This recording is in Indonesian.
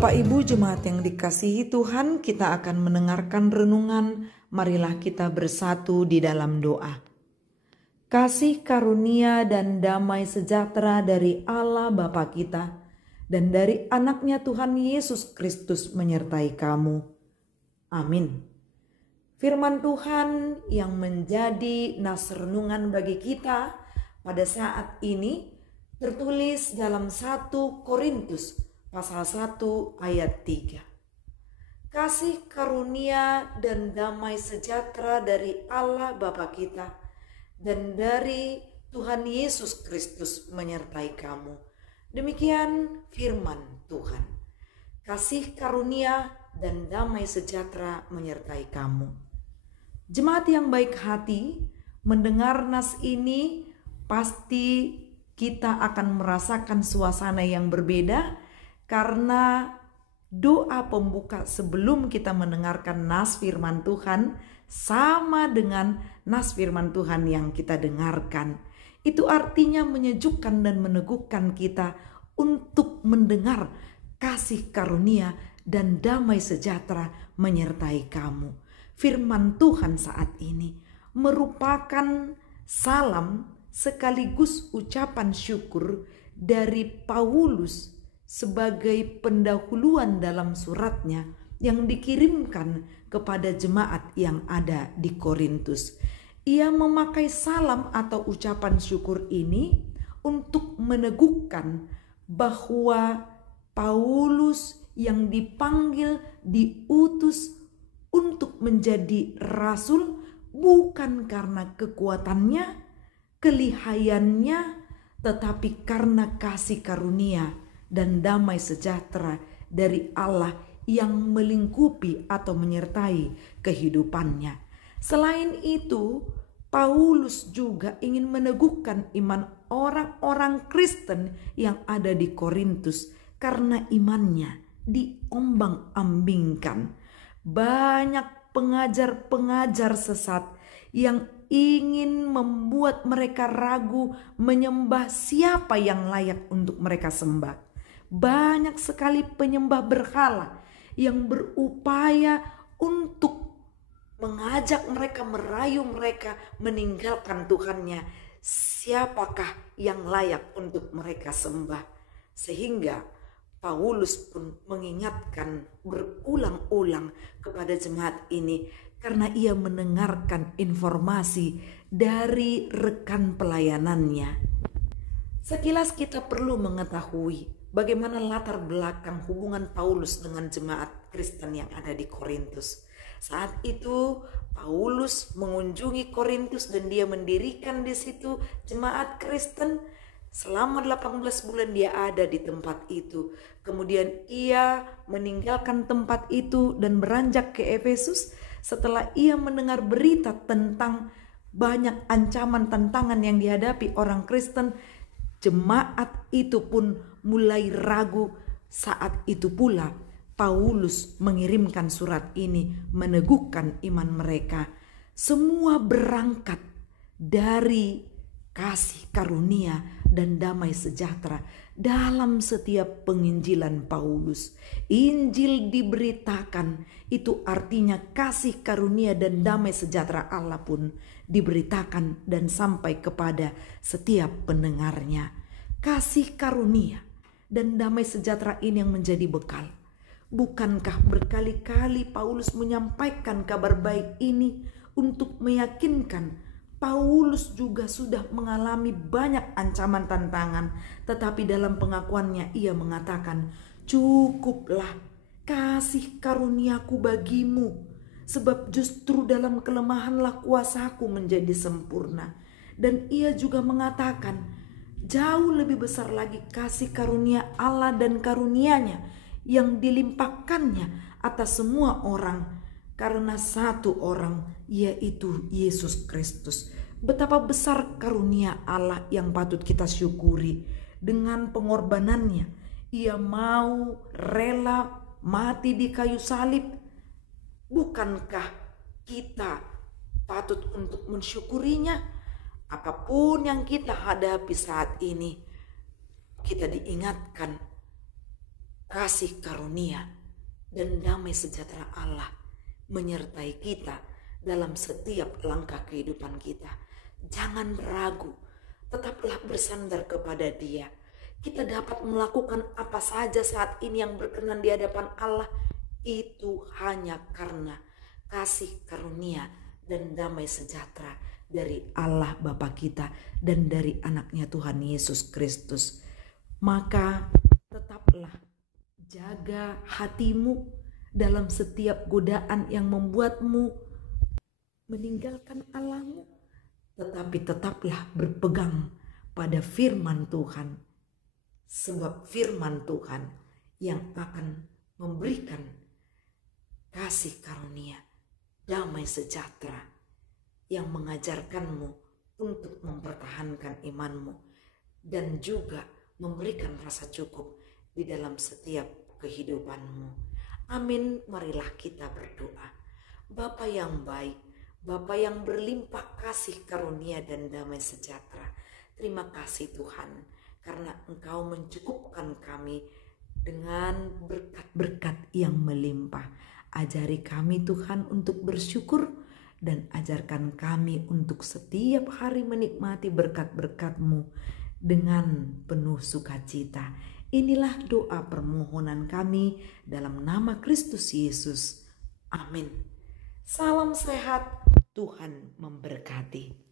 Bapak Ibu jemaat yang dikasihi Tuhan, kita akan mendengarkan renungan. Marilah kita bersatu di dalam doa. Kasih karunia dan damai sejahtera dari Allah Bapa kita dan dari anaknya Tuhan Yesus Kristus menyertai kamu. Amin. Firman Tuhan yang menjadi nas renungan bagi kita pada saat ini tertulis dalam 1 Korintus pasal 1 ayat 3. Kasih karunia dan damai sejahtera dari Allah Bapa kita dan dari Tuhan Yesus Kristus menyertai kamu. Demikian firman Tuhan. Kasih karunia dan damai sejahtera menyertai kamu. Jemaat yang baik hati, mendengar nas ini pasti kita akan merasakan suasana yang berbeda. Karena doa pembuka sebelum kita mendengarkan nas firman Tuhan sama dengan nas firman Tuhan yang kita dengarkan. Itu artinya menyejukkan dan meneguhkan kita untuk mendengar kasih karunia dan damai sejahtera menyertai kamu. Firman Tuhan saat ini merupakan salam sekaligus ucapan syukur dari Paulus sebagai pendahuluan dalam suratnya yang dikirimkan kepada jemaat yang ada di Korintus. Ia memakai salam atau ucapan syukur ini untuk meneguhkan bahwa Paulus yang dipanggil, diutus untuk menjadi rasul bukan karena kekuatannya, kelihayannya, tetapi karena kasih karunia dan damai sejahtera dari Allah yang melingkupi atau menyertai kehidupannya. Selain itu, Paulus juga ingin meneguhkan iman orang-orang Kristen yang ada di Korintus karena imannya diombang-ambingkan. Banyak pengajar-pengajar sesat yang ingin membuat mereka ragu menyembah siapa yang layak untuk mereka sembah. Banyak sekali penyembah berhala yang berupaya untuk mengajak mereka, merayu mereka meninggalkan Tuhannya. Siapakah yang layak untuk mereka sembah? Sehingga Paulus pun mengingatkan berulang-ulang kepada jemaat ini karena ia mendengarkan informasi dari rekan pelayanannya. Sekilas kita perlu mengetahui bagaimana latar belakang hubungan Paulus dengan jemaat Kristen yang ada di Korintus. Saat itu Paulus mengunjungi Korintus dan dia mendirikan di situ jemaat Kristen. Selama 18 bulan dia ada di tempat itu. Kemudian ia meninggalkan tempat itu dan beranjak ke Efesus setelah ia mendengar berita tentang banyak ancaman tantangan yang dihadapi orang Kristen. Jemaat itu pun mulai ragu. Saat itu pula Paulus mengirimkan surat ini meneguhkan iman mereka. Semua berangkat dari kasih karunia dan damai sejahtera dalam setiap penginjilan Paulus. Injil diberitakan, itu artinya kasih karunia dan damai sejahtera Allah pun diberitakan dan sampai kepada setiap pendengarnya. Kasih karunia dan damai sejahtera ini yang menjadi bekal. Bukankah berkali-kali Paulus menyampaikan kabar baik ini untuk meyakinkan Paulus juga sudah mengalami banyak ancaman tantangan, tetapi dalam pengakuannya ia mengatakan, "Cukuplah kasih karuniaku bagimu, sebab justru dalam kelemahanlah kuasaku menjadi sempurna." Dan ia juga mengatakan, jauh lebih besar lagi kasih karunia Allah dan karunia-Nya yang dilimpahkannya atas semua orang karena satu orang, yaitu Yesus Kristus. Betapa besar karunia Allah yang patut kita syukuri. Dengan pengorbanannya, ia mau rela mati di kayu salib. Bukankah kita patut untuk mensyukurinya? Apapun yang kita hadapi saat ini, kita diingatkan kasih karunia dan damai sejahtera Allah menyertai kita dalam setiap langkah kehidupan kita. Jangan ragu, tetaplah bersandar kepada Dia. Kita dapat melakukan apa saja saat ini yang berkenan di hadapan Allah, itu hanya karena kasih karunia dan damai sejahtera dari Allah Bapa kita dan dari anaknya Tuhan Yesus Kristus. Maka tetaplah jaga hatimu dalam setiap godaan yang membuatmu meninggalkan Allahmu. Tetapi tetaplah berpegang pada firman Tuhan. Sebab firman Tuhan yang akan memberikan kasih karunia, damai sejahtera, yang mengajarkanmu untuk mempertahankan imanmu dan juga memberikan rasa cukup di dalam setiap kehidupanmu. Amin. Marilah kita berdoa. Bapa yang baik, Bapa yang berlimpah kasih karunia dan damai sejahtera, terima kasih Tuhan karena Engkau mencukupkan kami dengan berkat-berkat yang melimpah. Ajari kami Tuhan untuk bersyukur dan ajarkan kami untuk setiap hari menikmati berkat-berkat-Mu dengan penuh sukacita. Inilah doa permohonan kami dalam nama Kristus Yesus. Amin. Salam sehat, Tuhan memberkati.